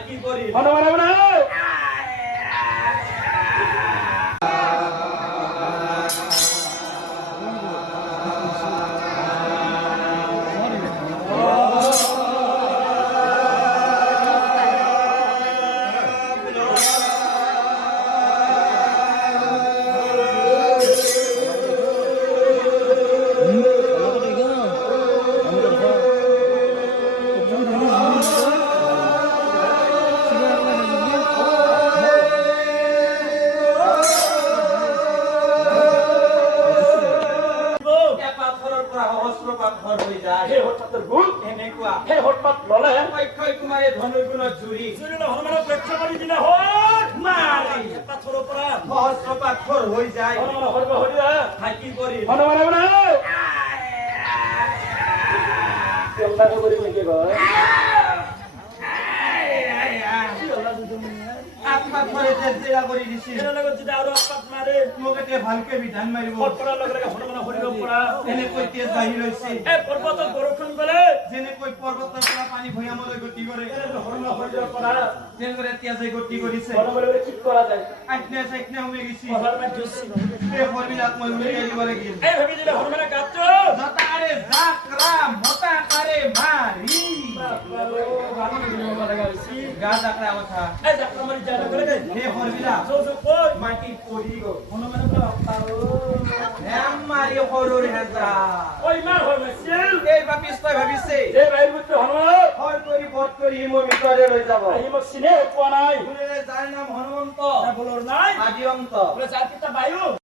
কি কৰি হনুমান হবে না ভালকে বিধান মাৰিব এনেকৈ তেজ বাঢ়ি ৰৈছে পৰ্বতত বৰষুণ গলে যেনেকৈ পৰ্বতৰ পৰা পানী ভৈয়ামলৈ গতি কৰে যেনেকৈ তেজে গতি কৰিছে ঠিক কৰা যায় আইকনে চাইকনে উমে গেছি এই হৰবিলাক মই উলিয়াই দিব লাগিল এই ভাবি দিলে হনুমানে গাতো জতাৰে জাকৰা মতা কাৰে মাৰি গা জাকৰা কথা এই জাকৰা মাৰি যায় নগলে দে হে হৰবিলাক কই মাটি পৰি গ'ল হনুমানে বলে অপাৰো হেম মাৰি সৰুৰ হেজা ওই মাৰ হৈ গৈছিল এই বাপিছ তই ভাবিছে এই বাইৰ বুদ্ধ হনুমান হয় কৰি বধ কৰি মই ভিতৰে লৈ যাব আহি মোক চিনে পোৱা নাই শুনিলে যাৰ নাম হনুমন্ত বলৰ নাই আদিয়ন্ত বলে যাৰ পিতা বায়ু